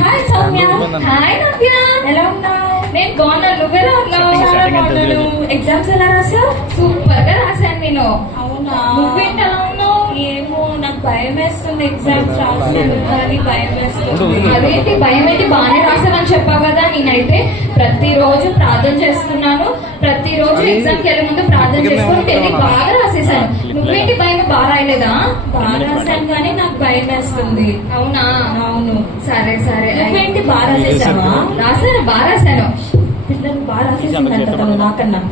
Hi Soumya. Hi నవ్య. ఎలా ఉన్నావు? నేను బాగున్నాను. నువ్వెలా ఉన్నావు? చాలా బాగున్నాను. ఎగ్జామ్స్ ఎలా రాసావు? సూపర్ గా రాశాను నేను. అవునా? నువ్వేంటి ఎలా ఉన్నావు? ఏమో నాకు భయం వేస్తుంది. ఎగ్జామ్స్ రాసాను కానీ భయం వేస్తుంది. అదేంటి భయం ఏంటి? బాగానే రాసావని చెప్పావు కదా. నేనైతే ప్రతిరోజు ప్రార్థన చేస్తున్నాను. ప్రతిరోజు ఎగ్జామ్ కి వెళ్ళే ముందు ప్రార్థన చేసుకుని వెళ్ళి బాగా రాసేసాను. నువ్వేంటి భయం? బాగా రాయలేదా? బాగా రాసాను కానీ నాకు భయం వేస్తుంది. అవునా? అవును. సరే సరే. నువ్వేంటి బాగా రాసేసావా? రాశాను, బాగా రాశాను. పిల్లలు బాగా రాసేసిందంట తను నాకన్నా.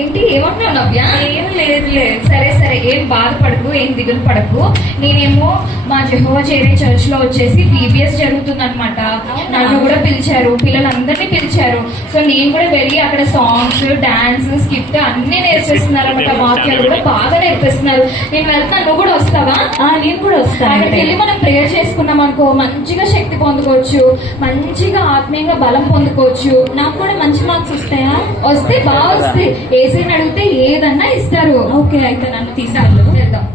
ఏంటి ఏమంటున్నావు నవ్య? ఏం లేదులే. సరే సరే, ఏం బాధపడకు, ఏం దిగులు పడకు. నేనేమో మా జెహోవా చేరే చర్చ్ లో వచ్చేసి VBS జరుగుతుంది అనమాట. నన్ను కూడా పిలిచారు, పిల్లలందరినీ పిలిచారు. సో నేను కూడా వెళ్ళి అక్కడ సాంగ్స్, డాన్స్, స్కిట్ అన్ని నేర్పిస్తున్నారు అనమాట. వాక్యాలు కూడా బాగా నేర్పిస్తున్నారు. నేను వెళ్తాను, నువ్వు కూడా వస్తావా? నేను కూడా వస్తాను. అక్కడికి వెళ్ళి మనం ప్రేయర్ చేసుకున్నాం అనుకో, మంచిగా శక్తి పొందుకోవచ్చు, మంచిగా ఆత్మీయంగా బలం పొందుకోవచ్చు. నాకు కూడా మంచి మార్క్స్ వస్తాయా? వస్తే బాగా వస్తాయి. ఏసీని అడిగితే ఏదన్నా ఇస్తారు. ఓకే, అయితే నన్ను తీసుకెళ్ళు. వెళ్దాం.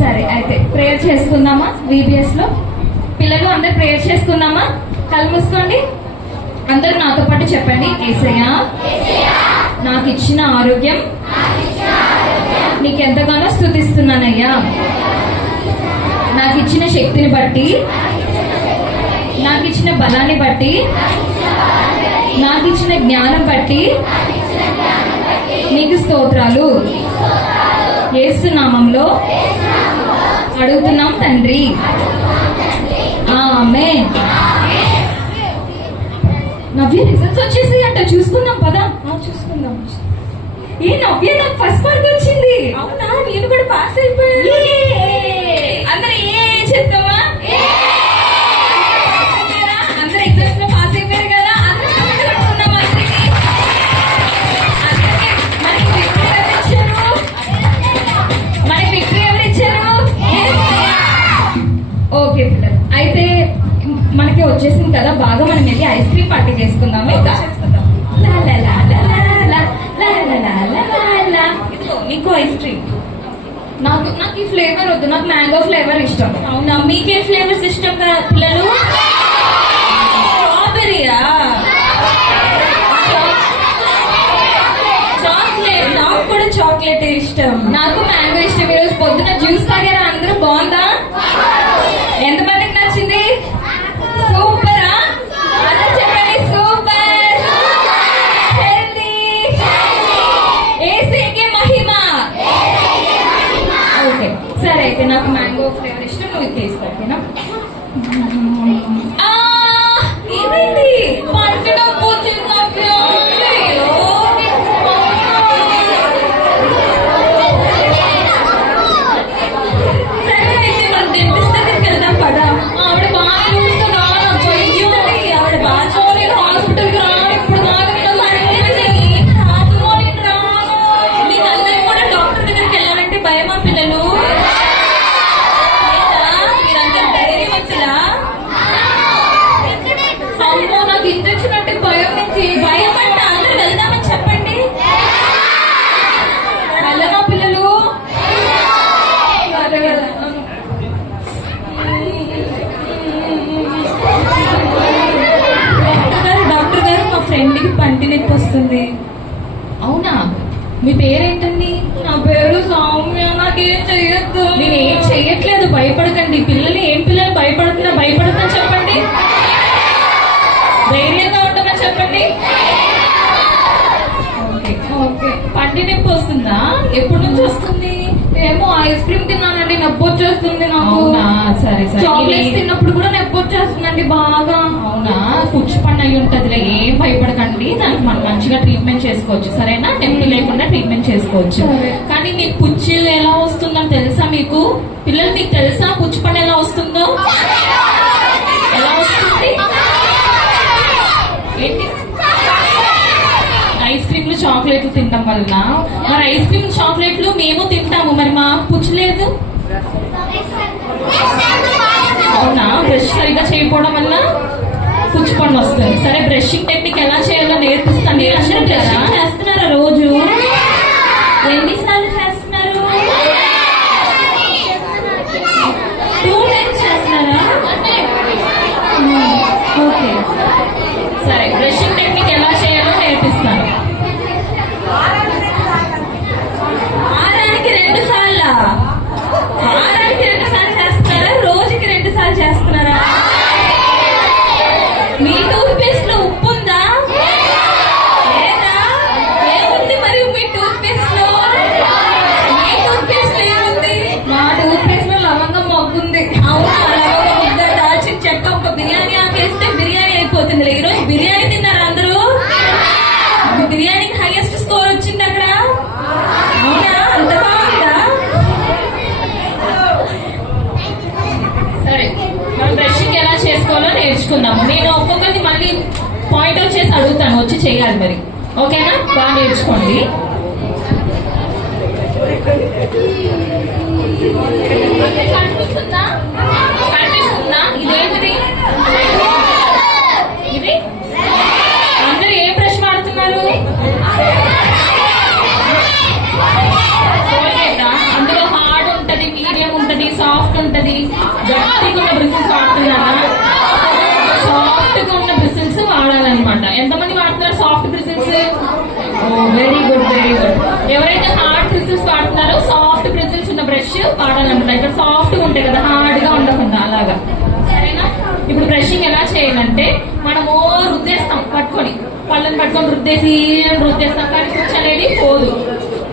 సరే అయితే ప్రేయర్ చేసుకుందామా? VBS లో పిల్లలు అందరు ప్రేయర్ చేసుకుందామా? కళ్ళు మూసుకోండి. అందరూ నాతో పాటు చెప్పండి. యేసయ్యా, నాకు ఇచ్చిన ఆరోగ్యం నీకెంతగానో స్తుతిస్తున్నానయ్యా. నాకు ఇచ్చిన శక్తిని బట్టి, నాకు ఇచ్చిన బలాన్ని బట్టి, నాకు ఇచ్చిన జ్ఞానం బట్టి నీకు స్తోత్రాలు. యేసు నామంలో అడుగుతున్నాం తండ్రి, ఆమేన్. నవ్య రిజల్ట్స్ వచ్చేసి అంట, చూసుకుందాం పదా. చూసుకుందాం. ఏ నవ్య, నాకు ఫస్ట్ మార్క్ వచ్చింది. అవునా? నేను కూడా పాస్ అయిపోయాను. అందరూ ఏ చెప్తావా? అందరూ ఎగ్జామ్స్ లో పాస్ అయిపోయారు కదా. అందరూ కట్టుకున్నాం. మనకి విక్టరీ ఎవరు ఇచ్చారు? ఓకే పిల్లలు, అయితే మనకి వచ్చేసింది కదా, బాగా మనం వెళ్ళి ఐస్ క్రీమ్ పార్టీ చేసుకుందాము. నీకు ఐస్ క్రీమ్? నాకు ఈ ఫ్లేవర్ వద్దు, నాకు మ్యాంగో ఫ్లేవర్ ఇష్టం. అవునా? మీకే ఫ్లేవర్స్ ఇష్టం కదా పిల్లలు? స్ట్రాబెరీయా? చాక్లెట్? నాకు కూడా చాక్లెట్ ఇష్టం. నాకు మ్యాంగో ఇష్టం. ఈరోజు పొద్దున జ్యూస్ తాగారా అందరూ? బాగుందా? ఎంతమందికి నచ్చింది? సూపరా? అందరూ చెప్పండి సూపర్. హెల్దీ. యేసుకే మహిమ. ఓకే సరే, అయితే నాకు మ్యాంగో ఫ్లేవర్ ఇష్టం, నువ్వు ఇది తీసుకోకేనా? ఏమైంది? పంట నొప్పి వచ్చింది నాకు. సరే అయితే మనం డెంటిస్ట్ దగ్గరికి వెళ్దాం పదా. ఆవిడ బాగా చూస్తుందా? ఆవిడ బాగా నేను హాస్పిటల్కి రాను ఇప్పుడు దాకా. మీకందరికి కూడా డాక్టర్ దగ్గరికి వెళ్ళాలంటే భయమా పిల్లలు? మీరందరూ ధైర్యవంతులా? అమ్మో, నాకు ఇంజక్షన్ అంటే భయం నుంచి. భయం అంటే అందరూ వెళ్దామని చెప్పండి. వెళ్ళమా పిల్లలు? డాక్టర్ గారు మా ఫ్రెండ్కి పంటి నొప్పి వస్తుంది. అవునా? మీ పేరేంటండి? నా పేరు సౌమ్య. నాకేం చెయ్యొద్దు. నేను ఏం చెయ్యట్లేదు, భయపడకండి. పిల్లలు ఏం పిల్లలు భయపడుతున్నా చెప్పండి. ధైర్యంగా ఉండమని చెప్పండి. Okay okay. పంటి నొప్పి వస్తుందా? ఎప్పటి నుంచి వస్తుంది? ఏమో ఐస్ క్రీమ్ తిన్నానండి, నొప్పి వచ్చేస్తుంది నాకు. సరే సరే. చాక్లెట్స్ తిన్నప్పుడు కూడా నొప్పి వచ్చేస్తుందండి బాగా. అవునా? పుచ్చిపండు అయి ఉంటదిలే, ఏం భయపడకండి. దానికి మనం మంచిగా ట్రీట్మెంట్ చేసుకోవచ్చు, సరేనా? నొప్పి లేకుండా ట్రీట్మెంట్ చేసుకోవచ్చు. కానీ మీకు పుచ్చి ఎలా వస్తుందని తెలుసా మీకు? పిల్లలు మీకు తెలుసా పుచ్చిపండు ఎలా వస్తుందో? ఎలా వస్తుంది? ఏంటి? ఐస్ క్రీమ్లు చాక్లెట్లు తినడం వల్ల. మరి ఐస్ క్రీమ్ చాక్లెట్లు మేము తింటాము, మరి మా పుచ్చలేదు. అవునా? బ్రష్ సరిగా చేయకపోవడం వల్ల పుచ్చిపండు వస్తుంది. సరే, బ్రషింగ్ టెక్నిక్ ఎలా చేయాలో నేర్పిస్తాను. చేస్తున్నారా రోజు? ఎన్నిసార్లు చేస్తున్నారు? చేయాలి మరి. ఓకేనా? బాగా నేర్చుకోండి. కనిపిస్తుందా? కనిపిస్తుందా? ఇదేంటిది? ఇది అందరూ ఏ బ్రష్ వాడుతున్నారు? అందులో హార్డ్ ఉంటది, మీడియం ఉంటది, సాఫ్ట్ ఉంటది. గట్టిగా ఉన్న బ్రిసిల్స్ వాడుతున్నారా? సాఫ్ట్ గా ఉన్న బ్రిసిల్స్ వాడాలన్నమాట. ఎంతమంది వాడుతున్నారు soft bristles? Very good, very good. ఎవరైతే హార్డ్ బ్రిసిల్స్ వాడుతున్నారో సాఫ్ట్ బ్రిసిల్స్ ఉన్న బ్రష్ వాడాలన్నమాట. ఇక్కడ సాఫ్ట్ గా ఉంటాయి కదా, హార్డ్ గా ఉండకుండా. అలాగా సరేనా? ఇప్పుడు బ్రషింగ్ ఎలా చేయాలంటే మనము రుద్దేస్తాం పట్టుకొని, పళ్ళని పట్టుకొని రుద్దేస్తాం, కానీ కూర్చు అనేది పోదు.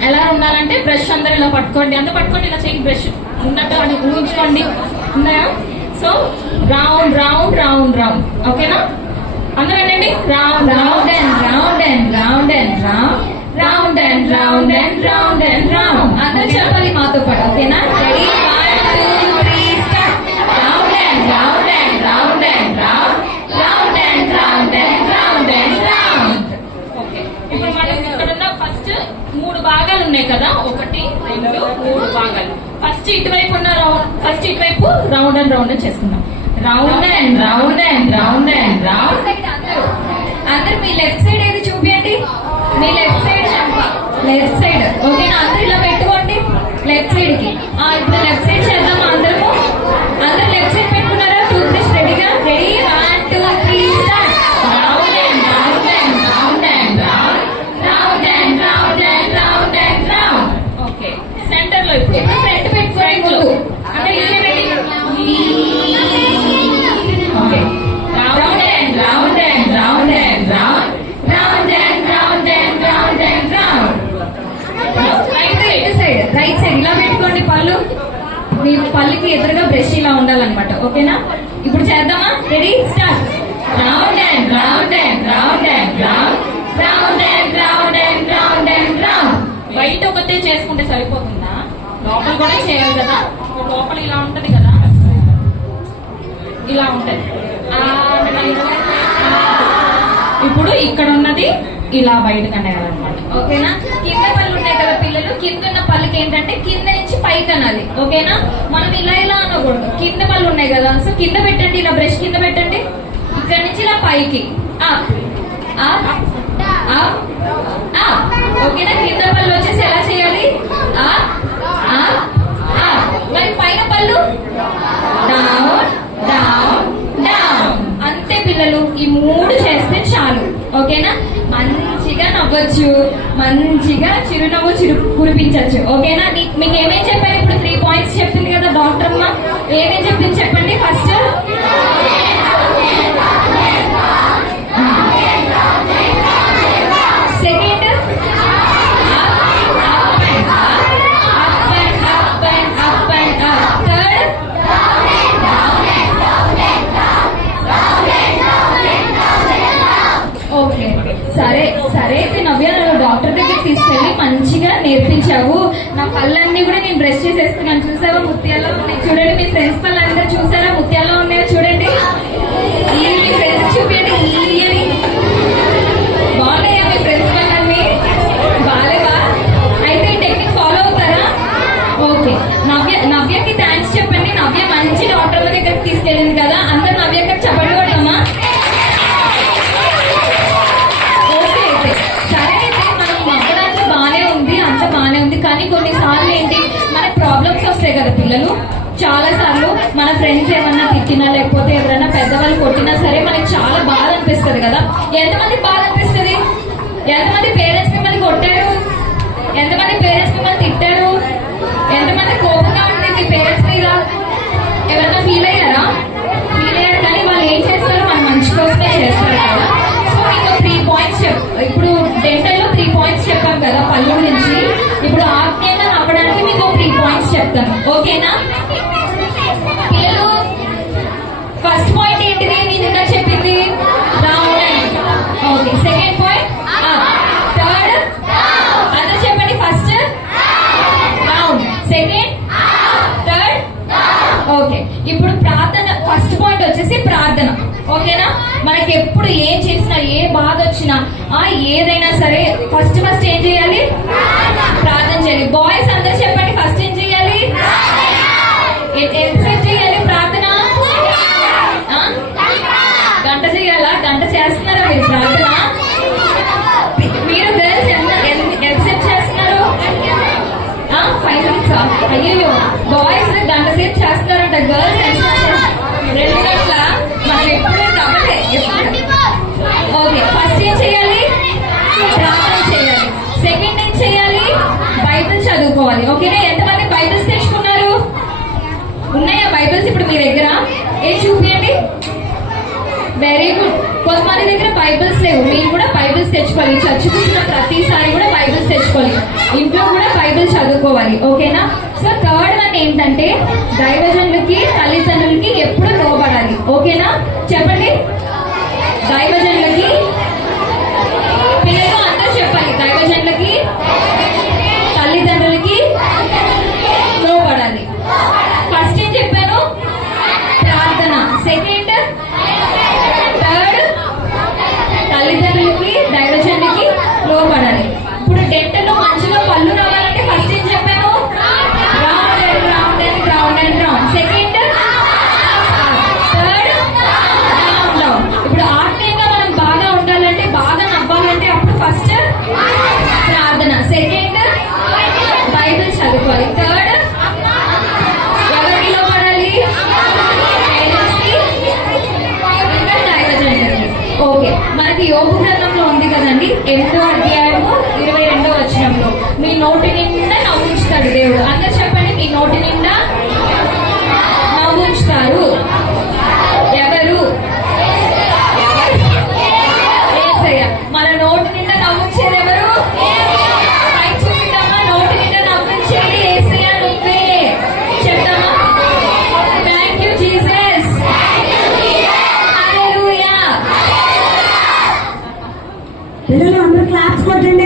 ఎలా ఉండాలంటే బ్రష్ అందరూ ఇలా పట్టుకోండి, అందరూ పట్టుకోండి, ఇలా చేయండి. బ్రష్ ఉన్నట్టు అని ఊహించుకోండి. ఉన్నాయా? So round round round round. ఓకేనా? అందరూ అండి round round and round and round and round, round and round and round and round. అందరూ చెప్పాలి మాతో పాటు. ఓకేనా? Ready? 1 2 3 start. Round and round and round and round, round and round and round and round. Okay, ఇప్పుడు మనం ఇక్కడ ఉన్న first 3 భాగాలు ఉన్నాయి కదా, 1 2 3 భాగాలు. ఫస్ట్ ఇటువైపు ఉన్న రౌండ్ అండ్ రౌండ్ చేసుకుందాం. Round and round and round and round. అందరు మీ లెఫ్ట్ సైడ్ ఏది చూపించండి. మీ లెఫ్ట్ సైడ్ లెఫ్ట్ సైడ్. ఓకేనా? అందరు ఇలా పెట్టుకోండి లెఫ్ట్ సైడ్ కి. ఇప్పుడు లెఫ్ట్ సైడ్ చేద్దాం. అందరూ లెఫ్ట్ సైడ్ పెట్టుకున్నారా? టూత్ బ్రష్ రెడీగా? Ready? 1 2 3 start. Round and round and round and round, round and round and round and round. Okay, centre లో ఇప్పుడు ఫ్రంట్ పెట్టుకోండి ముందు. అంటే okay, round and round and round and round, round and round and round and round. Right side ఇలా పెట్టుకోండి పళ్ళు. మీ పళ్ళుకి ఎదురుగా బ్రష్ ఇలా ఉండాలన్నమాట. ఓకేనా? ఇప్పుడు చేద్దామా? Ready start. Round and round and round and round, round and round and round and round. బయట ఒకటే చేసుకుంటే సరిపోతుందా? లోపల కూడా చేయాలి కదా. లోపల ఇలా ఉంటది కదా, ఇలా ఉంటది. ఇప్పుడు ఇక్కడ ఉన్నది ఇలా బయటకు అనేయాలన్నమాట. ఓకేనా? కింద పళ్ళు ఉన్నాయి కదా పిల్లలు, కింద ఉన్న పళ్ళకి ఏంటంటే కింద నుంచి పైకి అనాలి. ఓకేనా? మనం ఇలా ఇలా అనకూడదు. కింద పళ్ళు ఉన్నాయి కదా, సో కింద పెట్టండి, ఇలా బ్రష్ కింద పెట్టండి. ఇక్కడ నుంచి ఇలా పైకి అప్ అప్ అప్ అప్. ఓకేనా? కింద పళ్ళు వచ్చేసి ఎలా చేయాలి? Up up up. మరి పైన పళ్ళు డౌన్ డౌన్ డౌన్. అంతే పిల్లలు, ఈ 3 చేస్తే చాలు. ఓకేనా? మంచిగా నవ్వచ్చు, మంచిగా చిరునవ్వు కురిపించచ్చు. ఓకేనా? మీకు ఏమేం చెప్పారు? ఇప్పుడు 3 పాయింట్స్ చెప్పింది కదా డాక్టర్ అమ్మ. ఏమేం చెప్పింది చెప్పండి. ఫస్ట్ సెకండ్ సరే సరే అయితే నవ్య, నన్ను డాక్టర్ దగ్గర తీసుకెళ్ళి మంచిగా నేర్పించావు. నా పళ్ళన్నీ కూడా నేను బ్రష్ చేసేస్తున్నాను. చూసావా ముత్యాల్లో ఉన్నాయి? చూడండి, మీ ఫ్రెండ్స్ పళ్ళు అందరూ చూసారా ముత్యాల్లో ఉన్నాయో? చూడండి, మీ ఫ్రెండ్స్ చూపించండి. అని బాగున్నాయా మీ ఫ్రెండ్స్ పళ్ళన్నీ? బాగాలేవా? అయితే ఈ టెక్నిక్ ఫాలో అవుతారా? ఓకే, నవ్యకి థ్యాంక్స్ చెప్పండి. నవ్య మంచి డాక్టర్ దగ్గరికి తీసుకెళ్ళింది కదా. అందరు నవ్యకి చెప్పండి కొట్టమ్మా. కానీ కొన్నిసార్లు ఏంటి, మనకి ప్రాబ్లమ్స్ వస్తాయి కదా పిల్లలు. చాలా సార్లు మన ఫ్రెండ్స్ ఏమన్నా తిట్టినా, లేకపోతే ఎవరైనా పెద్దవాళ్ళు కొట్టినా సరే మనకి చాలా బాధ అనిపిస్తుంది కదా. ఎంతమంది బాధ అనిపిస్తుంది? ఎంతమంది పేరెంట్స్ మిమ్మల్ని కొట్టారు? ఎంతమంది పేరెంట్స్ మిమ్మల్ని తిట్టారు? ఎంతమంది కోపంగా ఉంటుంది పేరెంట్స్ మీద? ఎవరైనా ఫీల్ అయ్యారా? ఫీల్ అయ్యారు, కానీ వాళ్ళు ఏం చేస్తారు? మన మంచి కోసమే చేస్తారు కదా. సో మీకు 3 పాయింట్స్ ఇప్పుడు డెంటల్లో 3 పాయింట్స్ చెప్పాం కదా పళ్ళు గురించి. ఇప్పుడు ఆజ్ఞగా నవ్వడానికి మీకు 3 పాయింట్స్ చెప్తాను. ఓకేనా పిల్లలు? ఫస్ట్ పాయింట్ ఏంటిది? నేను ఇంకా చెప్పింది round and. Okay, second point third. అందరూ చెప్పండి. First round, second third. Okay, ఇప్పుడు ప్రార్థన ఫస్ట్ పాయింట్ వచ్చేసి ప్రార్థన. ఓకేనా? మనకి ఎప్పుడు ఏం చేసినా, ఏ బాధ వచ్చినా, ఏదైనా సరే ఫస్ట్ ఏం చేయాలి? ప్రార్థన చేయాలి. బాయ్స్ అందరూ చెప్పండి, ఫస్ట్ ఏం చేయాలి? ఎంతసేపు చేయాలి ప్రార్థన? గంట చేయాలా? గంట చేస్తున్నారా మీరు ప్రార్థన? మీరు గర్ల్స్ ఎంతసేపు చేస్తున్నారు? 5 minutes. అయ్యో, బాయ్స్ గంట సేపు చేస్తున్నారంట, గర్ల్స్ 2 గంటల. మనం ఎప్పుడు డబలే. ఓకే, ఫస్ట్ ఏం చేయాలి? ప్రార్థన చేయాలి. సెకండ్ ఏం చేయాలి? బైబిల్ చదువుకోవాలి. ఓకేనా? ఎంతమంది బైబిల్స్ తెచ్చుకున్నారు? ఉన్నాయా బైబిల్స్ ఇప్పుడు మీ దగ్గర? చూపించండి. Very good. కొంతమంది దగ్గర బైబిల్స్ లేవు. మీరు కూడా బైబిల్స్ తెచ్చుకోవాలి. చర్చ్ కూర్చున్న ప్రతిసారి కూడా బైబిల్స్ తెచ్చుకోవాలి. ఇంట్లో కూడా బైబిల్ చదువుకోవాలి. ఓకేనా? సో థర్డ్ వన్ ఏంటంటే దైవజనులకి, తల్లిదండ్రులకి ఎప్పుడు లోబడాలి. ఓకేనా? చెప్పండి. దైవజనులకి, పిల్లలు అందరూ చెప్పాలి. దైవజనులకి, తల్లిదండ్రులకి లోబడాలి. ఫస్ట్ ఏం చెప్పాను? ప్రార్థన. సెకండ్, థర్డ్, తల్లిదండ్రులకి, దైవజనులకి లోబడాలి. ఇప్పుడు డెంటల్ మంచిగా పళ్ళు రావాలంటే ఫస్ట్ ఏం చెప్పాను? Round and round and round and round. Second, third, round round. ఇప్పుడు ఆత్మీయంగా మనం బాగా ఉండాలంటే, బాగా నవ్వాలంటే అప్పుడు ఫస్ట్ ప్రార్థన. సెకండ్, బైబిల్ చదువుకోవాలి. థర్డ్, ఎవరికి లోబడాలి? ఓకే, మనకి యోబు గ్రంథంలో ఉంది కదండి, 8వ అధ్యాయము 22వ వచనంలో, మీ నోటి నిండా నవ్వుంచుతాడు దేవుడు. అందరు చెప్పండి, మీ నోటి నిండా నవ్వుంచుతారు. ఎవరు? యేసయ్య. మన నోటి నిండా నవ్వుంచేది ఎవరు? పైకి చూపిద్దామా? నోటి నిండా నవ్వుంచేది యేసయ్య నువ్వే. చెప్తామా? Thank you Jesus. పిల్లలు అందరూ క్లాప్స్ కొట్టండి.